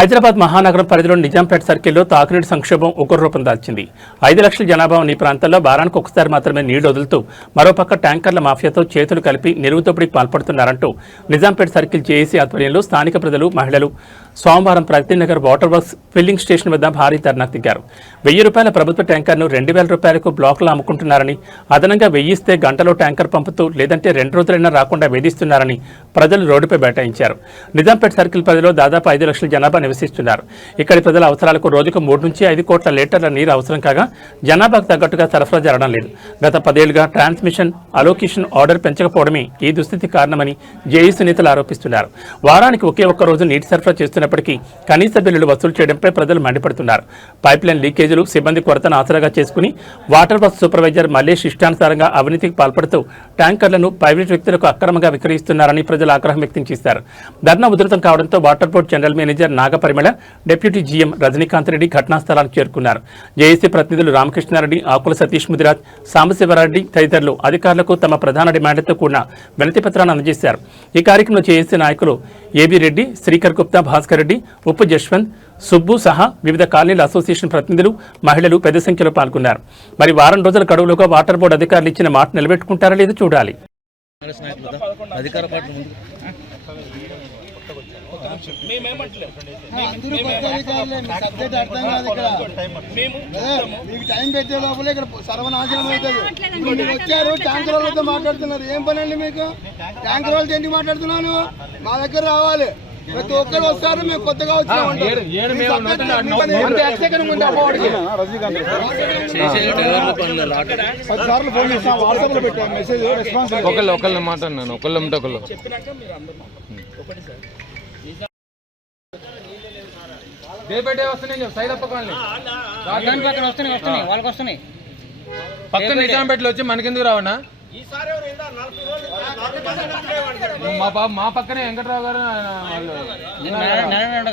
హైదరాబాద్ మహానగరం పరిధిలోని నిజాంపేట సర్కిల్లో తాగునీటి సంక్షోభం ఉగ్రరూపం దాల్చింది. 5 లక్షల జనాభా ఉన్న ఈ ప్రాంతాల్లో వారానికి ఒకసారి మాత్రమే నీళ్లు వదులుతూ మరోపక్క ట్యాంకర్ల మాఫియాతో చేతులు కలిపి నిలువుదోపిడీకి పాల్పడుతున్నారంటూ నిజాంపేట సర్కిల్ జేఏసీ ఆధ్వర్యంలో స్థానిక ప్రజలు, మహిళలు సోమవారం Pragathi Nagar water works filling station వద్ద భారీ ధర్నాకు దిగారు. 1000 రూపాయల ప్రభుత్వ ట్యాంకర్ను 2000 రూపాయలకు బ్లాకులో అమ్ముకుంటున్నారని, అదనంగా 1000 ఇస్తే గంటలో ట్యాంకర్ పంపుతూ లేదంటే 2 రోజులైనా రాకుండా వేధిస్తున్నారని ప్రజలు రోడ్డుపై బైఠాయించారు. నిజాంపేట సర్కిల్ పరిధిలో దాదాపు 5 లక్షల జనాభా నివసిస్తున్నారు. ఇక్కడి ప్రజల అవసరాలకు రోజుకు 3 నుంచి 5 కోట్ల లీటర్ల నీరు అవసరం కాగా జనాభాకు తగ్గట్టుగా సరఫరా జరగడం లేదు. గత 10 ఏళ్లుగా ట్రాన్స్మిషన్ అలోకేషన్ ఆర్డర్ పెంచకపోవడమే ఈ దుస్థితి కారణమని జేఏసీ నేతలు ఆరోపిస్తున్నారు. వారానికి ఒకే ఒక్క రోజు నీటి సరఫరా చేస్తున్నప్పటికీ కనీస బిల్లులు వసూలు చేయడంపై ప్రజలు మండిపడుతున్నారు. పైప్లైన్ లీకేజీలు, సిబ్బంది కొరతను ఆసరాగా చేసుకుని వాటర్ వర్క్స్ సూపర్వైజర్ మల్లేష్ ఇష్టానుసారంగా అవినీతికి పాల్పడుతూ ట్యాంకర్లను ప్రైవేట్ వ్యక్తులకు అక్రమంగా విక్రయిస్తున్నారని ప్రజలు ఆగ్రహం వ్యక్తం చేశారు. ధర్నా ఉధృతం కావడంతో water board general manager Nagaparimala, deputy GM Rajinikanth Reddy ఘటనా స్థలానికి చేరుకున్నారు. జేఏసీ ప్రతినిధులు రామకృష్ణారెడ్డి, ఆకుల సతీష్ ముదిరాజ్, సాంబశివరెడ్డి తదితరులు అధికారులకు తమ ప్రధాన డిమాండ్లతో కూడిన వినతి పత్రాన్ని అందజేశారు. ఈ కార్యక్రమంలో జేఏసీ నాయకులు ఏబీ రెడ్డి, శ్రీకర్ గుప్తా, భాస్కర్ రెడ్డి, ఉప్పు జశ్వంత్, సుబ్బు సహా వివిధ కాలనీల అసోసియేషన్ ప్రతినిధులు, మహిళలు పెద్ద సంఖ్యలో పాల్గొన్నారు. మరి వారం రోజుల గడువులోగా వాటర్ బోర్డు అధికారులు ఇచ్చిన మాట నిలబెట్టుకుంటారా లేదో చూడాలి. వచ్చారు ట్యాంకర్ వాళ్ళతో మాట్లాడుతున్నారు. ఏం పని అండి మీకు? ట్యాంకర్ వాళ్ళతో ఎందుకు మాట్లాడుతున్నాను? మా దగ్గర రావాలి, ప్రతి ఒక్కరు వస్తారు. మేము కొత్తగా వచ్చాము. ఒకళ్ళు మాట్లాడినాను, ఒకళ్ళు పక్కన నిజాంపేటలో వచ్చి మనకెందుకు రావన్నా? మా పక్కనే వెంకటరావు గారు,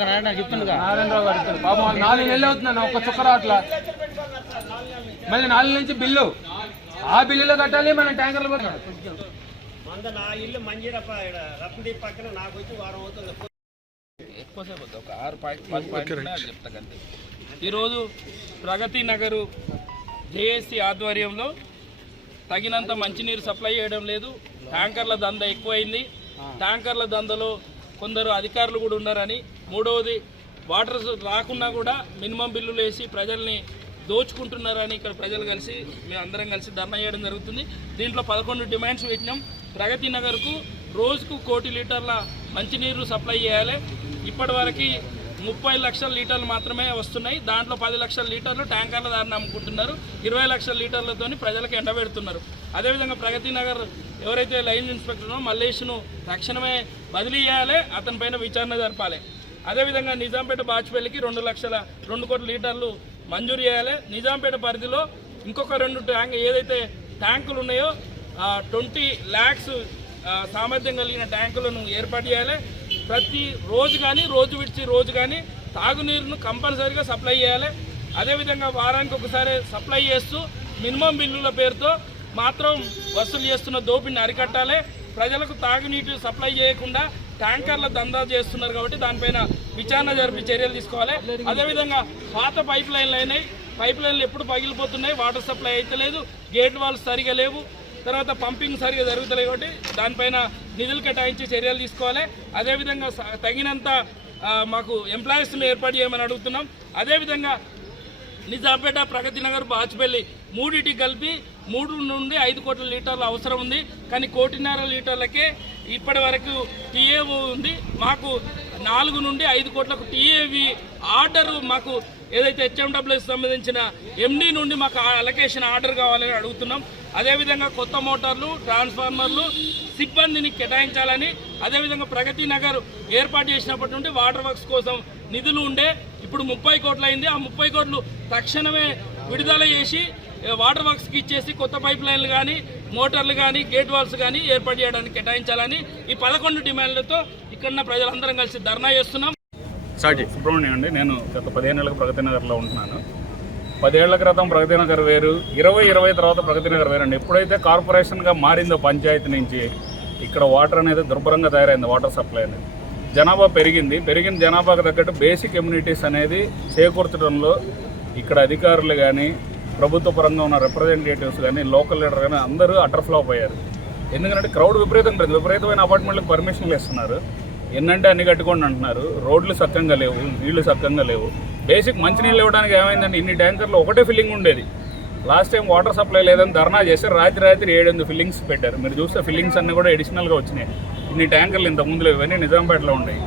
నారాయణరావు గారు పాపం 4 నెలలు అవుతున్నాను, ఒక్క చుక్క రావట్లా. మళ్ళీ 4 నుంచి బిల్లు, ఆ బిల్లులో కట్టాలి. మనం ట్యాంకర్లు ఈరోజు ప్రగతి నగరు జేఏసీ ఆధ్వర్యంలో తగినంత మంచినీరు సప్లై చేయడం లేదు. ట్యాంకర్ల దంద ఎక్కువైంది. ట్యాంకర్ల దందలో కొందరు అధికారులు కూడా ఉన్నారని, మూడవది వాటర్ రాకున్నా కూడా మినిమం బిల్లులు వేసి ప్రజల్ని దోచుకుంటున్నారని ఇక్కడ ప్రజలు కలిసి మేము అందరం కలిసి ధర్నా చేయడం జరుగుతుంది. దీంట్లో 11 డిమాండ్స్ పెట్టినాం. ప్రగతి నగర్కు రోజుకు 1 కోటి లీటర్ల మంచినీరు సప్లై చేయాలి. ఇప్పటి వరకు 30 లక్షల లీటర్లు మాత్రమే వస్తున్నాయి. దాంట్లో 10 లక్షల లీటర్లు ట్యాంకర్ల దారిని అమ్ముకుంటున్నారు. 20 లక్షల లీటర్లతో ప్రజలకు ఎండబెడుతున్నారు. అదేవిధంగా ప్రగతి నగర్ ఎవరైతే లైన్ ఇన్స్పెక్టర్నో మల్లేష్ను తక్షణమే బదిలీ చేయాలి, అతని పైన విచారణ జరపాలి. అదేవిధంగా నిజాంపేట బాచ్పల్లికి 2 కోట్ల లీటర్లు మంజూరు చేయాలి. నిజాంపేట పరిధిలో ఇంకొక 2 ఏదైతే ట్యాంకులు ఉన్నాయో 20 lakhs సామర్థ్యం కలిగిన ట్యాంకులను ఏర్పాటు చేయాలి. ప్రతి రోజు కానీ రోజు విడిచి రోజు కానీ తాగునీరును కంపల్సరీగా సప్లై చేయాలి. అదేవిధంగా వారానికి ఒకసారి సప్లై చేస్తూ మినిమం బిల్లుల పేరుతో మాత్రం వసూలు చేస్తున్న దోపిడిని అరికట్టాలి. ప్రజలకు తాగునీటి సప్లై చేయకుండా ట్యాంకర్ల దందా చేస్తున్నారు కాబట్టి దానిపైన విచారణ జరిపి చర్యలు తీసుకోవాలి. అదేవిధంగా పాత పైప్ లైన్లు అయినాయి, పైప్ లైన్లు ఎప్పుడు పగిలిపోతున్నాయి, వాటర్ సప్లై అయితే లేదు, గేట్ వాల్స్ సరిగా లేవు, తర్వాత పంపింగ్ సరిగా జరుగుతలేదు కాబట్టి దానిపైన నిధులు కేటాయించి చర్యలు తీసుకోవాలి. అదేవిధంగా తగినంత మాకు ఎంప్లాయీస్ను ఏర్పాటు చేయమని అడుగుతున్నాం. అదేవిధంగా నిజాంపేట, ప్రగతి నగర్, బాచ్పల్లి మూడింటికి కలిపి 3 నుండి 5 కోట్ల లీటర్ల అవసరం ఉంది. కానీ 1.5 కోటి లీటర్లకే ఇప్పటి వరకు టీఏఓ ఉంది. మాకు 4 నుండి 5 కోట్లకు టీఏవి ఆర్డర్, మాకు ఏదైతే హెచ్ఎండబ్ల్యూకి సంబంధించిన ఎండీ నుండి మాకు అలొకేషన్ ఆర్డర్ కావాలని అడుగుతున్నాం. అదేవిధంగా కొత్త మోటార్లు, ట్రాన్స్ఫార్మర్లు, సిబ్బందిని కేటాయించాలని, అదేవిధంగా ప్రగతి నగర్ ఏర్పాటు చేసినప్పటి నుండి వాటర్ వర్క్స్ కోసం నిధులు ఉండే, ఇప్పుడు 30 కోట్లు అయింది. ఆ 30 కోట్లు తక్షణమే విడుదల చేసి వాటర్ వర్క్స్కి ఇచ్చేసి కొత్త పైప్ లైన్లు కానీ, మోటార్లు కానీ, గేట్ వాల్స్ కానీ ఏర్పాటు చేయడానికి కేటాయించాలని ఈ 11 డిమాండ్లతో ఇక్కడున్న ప్రజలందరం కలిసి ధర్నా చేస్తున్నాం. సుబ్రహ్మణ్యం అండి. నేను గత 15 ఏళ్ళకి ప్రగతి నగర్లో ఉంటున్నాను. 10 ఏళ్ల క్రితం ప్రగతి నగర్ వేరు, 20 తర్వాత ప్రగతి నగర్ వేరండి. ఎప్పుడైతే కార్పొరేషన్గా మారిందో పంచాయతీ నుంచి, ఇక్కడ వాటర్ అనేది దుర్భరంగా తయారైంది, వాటర్ సప్లై అనేది. జనాభా పెరిగిన జనాభాకు తగ్గట్టు బేసిక్ ఎమ్యూనిటీస్ అనేది చేకూర్చడంలో ఇక్కడ అధికారులు కానీ ప్రభుత్వ పరంగా ఉన్న రిప్రజెంటేటివ్స్ కానీ లోకల్ లీడర్ కానీ అందరూ అటర్ ఫ్లాప్ అయ్యారు. ఎందుకంటే క్రౌడ్ విపరీతమైన అపార్ట్మెంట్లకు పర్మిషన్లు ఇస్తున్నారు, ఎన్నంటే అన్ని కట్టుకోండి అంటున్నారు, రోడ్లు సక్కంగా లేవు, నీళ్లు సక్కంగా లేవు. బేసిక్ మంచినీళ్ళు ఇవ్వడానికి ఏమైందంటే ఇన్ని ట్యాంకర్లు ఒకటే ఫిల్లింగ్ ఉండేది. లాస్ట్ టైం వాటర్ సప్లై లేదని ధర్నా చేసి రాత్రి 7 ఫిల్లింగ్స్ పెట్టారు. మీరు చూస్తే ఫిల్లింగ్స్ అన్నీ కూడా అడిషనల్గా వచ్చినాయి. ఇన్ని ట్యాంకర్లు ఇంత ముందులో ఇవన్నీ నిజాంపేటలో ఉన్నాయి,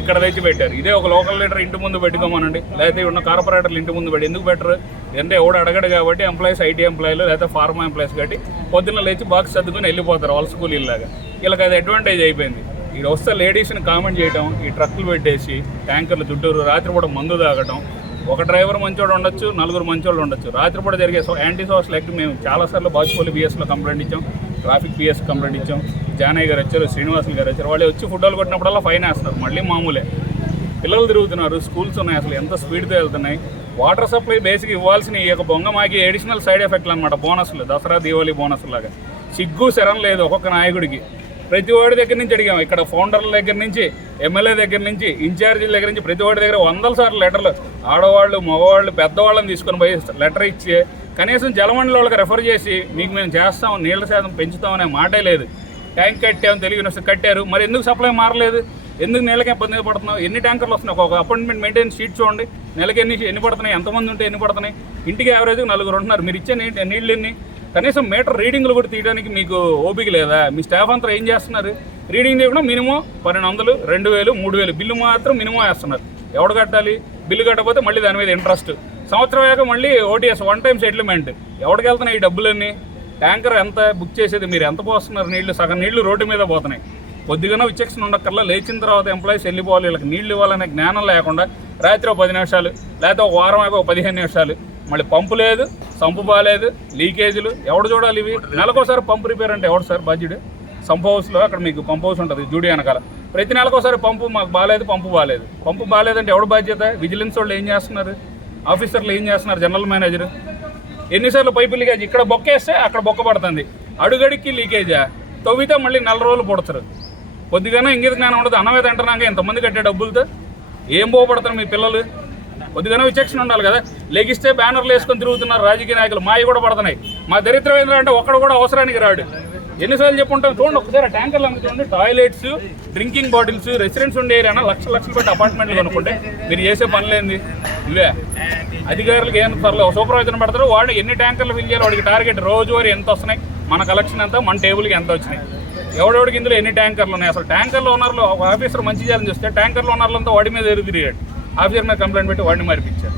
ఇక్కడ తెచ్చి పెట్టారు. ఇదే ఒక లోకల్ లీడర్ ఇంటి ముందు పెట్టుకోమనండి, లేకపోతే ఉన్న కార్పొరేటర్లు ఇంటి ముందు పెట్టి ఎందుకు పెట్టరు? అంటే ఎవడు అడగడు కాబట్టి ఎంప్లాయీస్, ఐటీ ఎంప్లాయీలు లేకపోతే ఫార్మా ఎంప్లాయీస్ కాబట్టి పొద్దున్న లేచి బాక్స్ సర్దుకొని వెళ్ళిపోతారు వాళ్ళ స్కూల్ ఇలాగా. వీళ్ళకి అది అడ్వాంటేజ్ అయిపోయింది. ఇక్కడ వస్తే లేడీస్ని కామెంట్ చేయడం, ఈ ట్రక్కులు పెట్టేసి ట్యాంకర్లు చుట్టూరు రాత్రిపూట మందు తాగటం. ఒక డ్రైవర్ మంచోడు ఉండొచ్చు, 4 మంచోళ్ళు ఉండొచ్చు. రాత్రిపూట జరిగే యాంటీ సోషల్ యాక్ట్ మేము చాలాసార్లు బాచుపల్లి బిఎస్లో కంప్లైంట్ ఇచ్చాం, ట్రాఫిక్ పిఎస్ కంప్లైంట్ ఇచ్చాం. జానయ్య గారు వచ్చారు, శ్రీనివాసులు గారు వచ్చారు. వాళ్ళు వచ్చి ఫుట్బాల్ కొట్టినప్పుడల్లా ఫైన్ వేస్తారు. మళ్ళీ మామూలే, పిల్లలు తిరుగుతున్నారు, స్కూల్స్ ఉన్నాయి, అసలు ఎంత స్పీడ్తో వెళ్తున్నాయి. వాటర్ సప్లై బేసిక్ ఇవ్వాల్సిన ఈ యొక్క బొంగ మాకి అడిషనల్ సైడ్ ఎఫెక్ట్లు అనమాట, బోనస్లు, దసరా దీపావళి బోనస్లు లాగా. సిగ్గు శరం లేదు ఒక్కొక్క నాయకుడికి. ప్రతి వాడి దగ్గర నుంచి అడిగాము, ఇక్కడ ఫౌండర్ల దగ్గర నుంచి, ఎమ్మెల్యే దగ్గర నుంచి, ఇన్ఛార్జీల దగ్గర నుంచి ప్రతి వాడి దగ్గర 100 సార్లు లెటర్లు, ఆడవాళ్ళు, మగవాళ్ళు, పెద్దవాళ్ళని తీసుకొని పోయి లెటర్ ఇచ్చి కనీసం జలమండలి వాళ్ళకి రెఫర్ చేసి మీకు మేము చేస్తాం, నీళ్ల శాతం పెంచుతాం అనే మాటే లేదు. ట్యాంక్ కట్టాము, తెలుగు యూనివర్సిటీ కట్టారు, మరి ఎందుకు సప్లై మారలేదు? ఎందుకు నెలకి ఇబ్బంది పడుతున్నావు? ఎన్ని ట్యాంకర్లు వస్తున్నాయి? ఒక అపార్ట్మెంట్ మెయింటెనెన్స్ షీట్ చూడండి, నెలకి ఎన్ని పడుతున్నాయి, ఎంతమంది ఉంటే ఎన్ని పడుతున్నాయి. ఇంటికి యావరేజ్గా 4 ఉంటున్నారు. మీరు ఇచ్చే నీళ్ళు ఎన్ని? కనీసం మీటర్ రీడింగ్లు కూడా తీయడానికి మీకు ఓపిక లేదా? మీ స్టాఫ్ అంతా ఏం చేస్తున్నారు? రీడింగ్ తీయకుండా మినిమం 1200, 2000, 3000 బిల్లు మాత్రం మినిమం వేస్తున్నారు. ఎవడు కట్టాలి? బిల్లు కట్టకపోతే మళ్ళీ దాని మీద ఇంట్రెస్ట్. సంవత్సరం అయ్యాక మళ్ళీ ఓటీఎస్, 1 టైం సెటిల్మెంట్. ఎవరికి వెళ్తున్నాయి ఈ డబ్బులన్నీ? ట్యాంకర్ ఎంత బుక్ చేసేది? మీరు ఎంత పోస్తున్నారు నీళ్లు? సగం నీళ్లు రోడ్డు మీద పోతున్నాయి. కొద్దిగానో విచక్షణ ఉండక్కర్లా, లేచిన తర్వాత ఎంప్లాయీస్ వెళ్ళిపోవాలి, వీళ్ళకి నీళ్ళు ఇవ్వాలనే జ్ఞానం లేకుండా రాత్రి 10 నిమిషాలు, లేకపోతే ఒక వారం అయిపోయి 15 నిమిషాలు, మళ్ళీ పంపు లేదు, సంపు బాగాలేదు, లీకేజీలు. ఎవడు చూడాలి ఇవి? నెలకోసారి పంపు రిపేర్ అంటే ఎవడు సార్ బాధ్యుడు? సంప్ హౌస్లో అక్కడ మీకు పంప్ హౌస్ ఉంటుంది జూడి వెనకాల, ప్రతి నెలకోసారి పంపు మాకు బాగాలేదు, పంపు బాగాలేదంటే ఎవడు బాధ్యత? విజిలెన్స్ వాళ్ళు ఏం చేస్తున్నారు? ఆఫీసర్లు ఏం చేస్తున్నారు? జనరల్ మేనేజర్ ఎన్నిసార్లు పైపు లీకేజ్? ఇక్కడ బొక్కేస్తే అక్కడ బొక్క పడుతుంది, అడుగడికి లీకేజా? తవ్వితే మళ్ళీ 4 రోజులు పొడతారు. కొద్దిగానే ఇంగిత జ్ఞానం ఉండదు. అన్నవేద అంటున్నాక ఎంతమంది కట్టే డబ్బులతో ఏం పోపడతారు మీ పిల్లలు? కొద్దిగానే విచక్షణ ఉండాలి కదా. లెగిస్తే బ్యానర్లు వేసుకొని తిరుగుతున్నారు రాజకీయ నాయకులు, మావి కూడా పడుతున్నాయి. మా దరిద్రం ఏంటంటే ఒక్కడు కూడా అవసరానికి రాడు. ఎన్నిసార్లు చెప్పుంటాం చూడండి ఒకసారి. ట్యాంకర్లు చూడండి, టాయిలెట్స్, డ్రింకింగ్ బాటిల్స్, రెసిడెంట్స్ ఉండే ఏరియానా లక్షలు పెట్టి అపార్ట్మెంట్లు కొనుక్కుంటే మీరు చేసే పనులేంది? ఇవే అధికారులకు ఏం పర్లేదు, సూపర్వైజర్ పెడతారు. వాడు ఎన్ని ట్యాంకర్లు ఫిల్ చేయాలి, వాడికి టార్గెట్ రోజువారీ ఎంత వస్తున్నాయి, మన కలెక్షన్ ఎంత, మన టేబుల్కి ఎంత వచ్చినాయి, ఎవడెవడికి ఇందులో ఎన్ని ట్యాంకర్లు ఉన్నాయి. అసలు ట్యాంకర్లు ఓనర్లు, ఒక ఆఫీసర్ మంచి చేయాలని చూస్తే ట్యాంకర్లు ఓనర్లంతా వాడి మీద తిరిగాడు. ఆఫీసర్ మీద కంప్లైంట్ పెట్టి వాడిని మరిపించారు.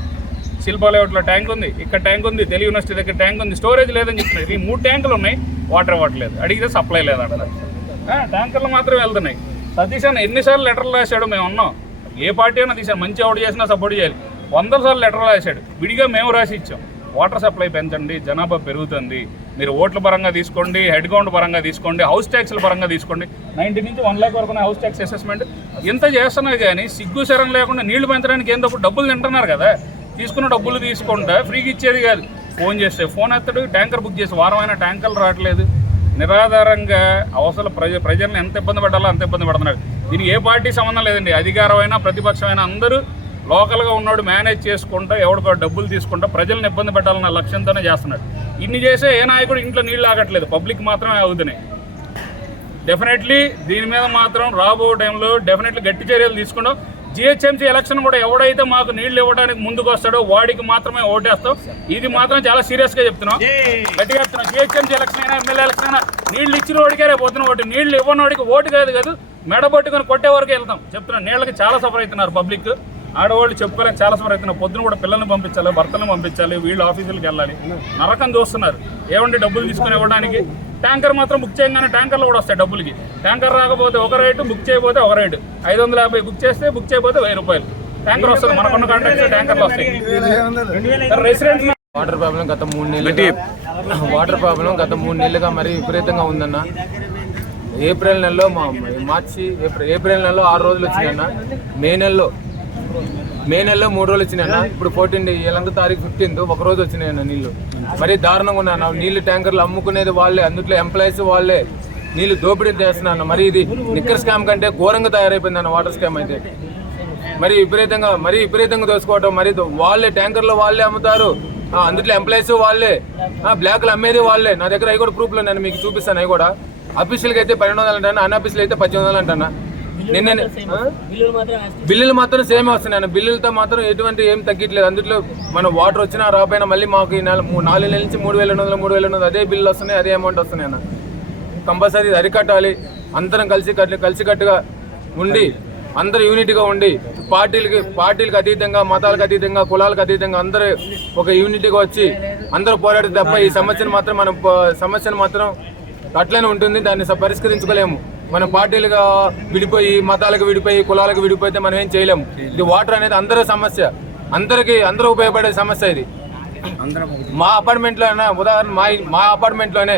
శిల్పాలేవట్లో ట్యాంక్ ఉంది, ఇక్కడ ట్యాంక్ ఉంది, తెలుగు యూనివర్సిటీ దగ్గర ట్యాంక్ ఉంది, స్టోరేజ్ లేదని చెప్తున్నారు. ఈ 3 ట్యాంకులు ఉన్నాయి, వాటర్ ఇవ్వట్లేదు, అడిగితే సప్లై లేదంటారు. ట్యాంకర్లు మాత్రం వెళ్తున్నాయి. సతీష్ అన్న ఎన్నిసార్లు లెటర్లు రాశాడు, మేము ఉన్నాం. ఏ పార్టీ అయినా తీసాను, మంచి అవుట్ చేసినా సపోర్ట్ చేయాలి. 100 సార్లు లెటర్లు రాశాడు, విడిగా మేము రాసి ఇచ్చాం. వాటర్ సప్లై పెంచండి, జనాభా పెరుగుతుంది, మీరు ఓట్ల పరంగా తీసుకోండి, హెడ్ కౌంట్ పరంగా తీసుకోండి, హౌస్ ట్యాక్స్ల పరంగా తీసుకోండి. 90 నుంచి 1 lakh వరకు హౌస్ ట్యాక్స్ అసెస్మెంట్ ఎంత చేస్తున్నారు. కానీ సిగ్గు శరం లేకుండా నీళ్లు పెంచడానికి ఏం తప్పుడు డబ్బులు తింటున్నారు కదా. తీసుకున్న డబ్బులు తీసుకుంటా ఫ్రీగా ఇచ్చేది కాదు. ఫోన్ చేస్తే ఫోన్ ఎత్తడు, ట్యాంకర్ బుక్ చేసి వారమైన ట్యాంకర్లు రావట్లేదు. నిరాధారంగా అవసరం ప్రజలను ఎంత ఇబ్బంది పడాలో అంత ఇబ్బంది పడుతున్నారు. దీనికి ఏ పార్టీ సంబంధం లేదండి. అధికారమైనా ప్రతిపక్షమైనా అందరూ లోకల్గా ఉన్నాడు మేనేజ్ చేసుకుంటా, ఎవడికో డబ్బులు తీసుకుంటా ప్రజలను ఇబ్బంది పెట్టాలన్న లక్ష్యంతోనే చేస్తున్నాడు. ఇన్ని చేసే ఏ నాయకుడు ఇంట్లో నీళ్ళు ఆగట్లేదు, పబ్లిక్ మాత్రమే అవుతున్నాయి. డెఫినెట్లీ దీని మీద మాత్రం రాబో టైంలో డెఫినెట్లీ గట్టి చర్యలు తీసుకుంటాం. జిహెచ్ఎంసీ ఎలక్షన్ కూడా ఎవడైతే మాకు నీళ్లు ఇవ్వడానికి ముందుకు వస్తాడో వాడికి మాత్రమే ఓటేస్తాం. ఇది మాత్రం చాలా సీరియస్గా చెప్తున్నాం, గట్టిగా చెప్తున్నాం. జిహెచ్ఎంసీ ఎలక్షన్ అయినా, ఎమ్మెల్యే ఎలక్షన్ అయినా నీళ్లు ఇచ్చిన వాడికే రేపు పొద్దున ఓటు, నీళ్లు ఇవ్వని వాడికి ఓటు కాదు మెడబట్టుకొని కొట్టే వరకు వెళ్తాం. చెప్తున్నాం, నీళ్ళకి చాలా సఫర్ అవుతున్నారు పబ్లిక్. ఆడవాళ్ళు చెప్పుకోలేక చాలా సఫర్ అవుతున్నారు. పొద్దున కూడా పిల్లల్ని పంపించాలి, భర్తలను పంపించాలి, వీళ్ళు ఆఫీసులకు వెళ్ళాలి. నరకం చూస్తున్నారు. ఏమంటే డబ్బులు తీసుకొని ఇవ్వడానికి ట్యాంకర్ మాత్రం బుక్ చేయగానే ట్యాంకర్లు కూడా వస్తాయి డబ్బులకి. ట్యాంకర్ రాకపోతే ఒక రేటు, బుక్ చేయకపోతే ఒక రేటు. 550 బుక్ చేస్తే, బుక్ చేయకపోతే 1000 రూపాయలు ట్యాంకర్ వస్తుంది. మనకున్న కాంట్రాక్ట్ ట్యాంకర్లు వస్తాయి. రెసిడెంట్స్ వాటర్ ప్రాబ్లం గత 3 నెలలుగా మరీ విపరీతంగా ఉందన్న. ఏప్రిల్ నెలలో ఏప్రిల్ నెలలో 6 రోజులు వచ్చినాయన్న. మే నెలలో 3 రోజులు వచ్చినాయన్న. ఇప్పుడు 14 11వ తారీఖు 15th 1 రోజు వచ్చినాయన్న నీళ్ళు. మరీ దారుణంగా ఉన్నాయన్న. నీళ్ళు ట్యాంకర్లు అమ్ముకునేది వాళ్ళే, అందులో ఎంప్లాయీస్ వాళ్ళే, నీళ్ళు దోపిడీ చేస్తున్నాను. మరి ఇది నిక్కర్ స్కామ్ కంటే ఘోరంగా తయారైపోయింది వాటర్ స్కామ్ అయితే. మరి విపరీతంగా దోసుకోవటం. మరి వాళ్ళే ట్యాంకర్లో వాళ్ళే అమ్ముతారు, అందులో ఎంప్లాయీస్ వాళ్ళే, బ్లాక్లు అమ్మేది వాళ్ళే. నా దగ్గర అవి కూడా ప్రూఫ్లు నేను మీకు చూపిస్తాను. అవి కూడా అఫీషియల్గా అయితే 1200 అంటాను, అన్అఫీషియల్ అయితే 1800 అంటాను. నిన్న బిల్లులు మాత్రం సేమ్ వస్తున్నాయి. బిల్లులతో మాత్రం ఎటువంటి ఏం తగ్గట్లేదు. అందులో మన వాటర్ వచ్చినా రాకపోయినా మళ్ళీ మాకు ఈ 4 నెలల నుంచి 3200 అదే బిల్లు వస్తున్నాయి, అదే అమౌంట్ వస్తున్నాయి అన్న. కంపల్సరీ ఇది అరికట్టాలి. అందరం కలిసికట్టుగా ఉండి, అందరూ యూనిట్గా ఉండి, పార్టీలకు అతీతంగా, మతాలకు అతీతంగా, కులాలకు అతీతంగా అందరూ ఒక యూనిట్గా వచ్చి అందరూ పోరాడితే తప్ప ఈ సమస్యను మాత్రం అట్లనే ఉంటుంది. దాన్ని పరిష్కరించుకోలేము. మనం పార్టీలుగా విడిపోయి, మతాలకు విడిపోయి, కులాలకు విడిపోతే మనం ఏం చేయలేము. ఇది వాటర్ అనేది అందరూ సమస్య, అందరూ ఉపయోగపడే సమస్య ఇది. మా అపార్ట్మెంట్లో ఉదాహరణ మా అపార్ట్మెంట్లోనే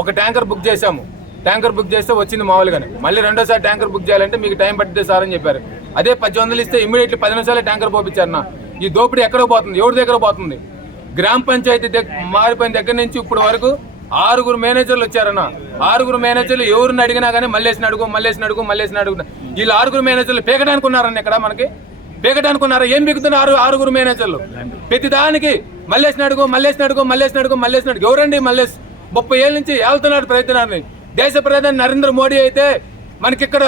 ఒక ట్యాంకర్ బుక్ చేశాము. ట్యాంకర్ బుక్ చేస్తే వచ్చింది మామూలుగానే. మళ్ళీ రెండోసారి ట్యాంకర్ బుక్ చేయాలంటే మీకు టైం పట్టితే సార్ అని చెప్పారు. అదే 1800 ఇస్తే ఇమ్మీడియట్లీ 10 నిమిషాలే ట్యాంకర్ పంపించారు. ఈ దోపిడీ ఎక్కడ పోతుంది? ఎవరి దగ్గర పోతుంది? గ్రామ పంచాయతీ మారిపోయిన దగ్గర నుంచి ఇప్పుడు వరకు 6 మేనేజర్లు వచ్చారన్న. 6 మేనేజర్లు ఎవరిని అడిగినా కానీ మల్లేసిన అడుగు. వీళ్ళు 6 మేనేజర్లు పీకడానికి ఉన్నారన్న. ఇక్కడ మనకి పీకడానికి ఉన్నారా? ఏం పీకుతున్నారు 6 మేనేజర్లు? ప్రతి దానికి మల్లేసిన అడుగు. ఎవరండి మల్లేష్? 30 ఏళ్ళ నుంచి ఏళ్తున్నాడు ప్రయత్నాన్ని. దేశ ప్రధాని నరేంద్ర మోడీ అయితే మనకి ఇక్కడ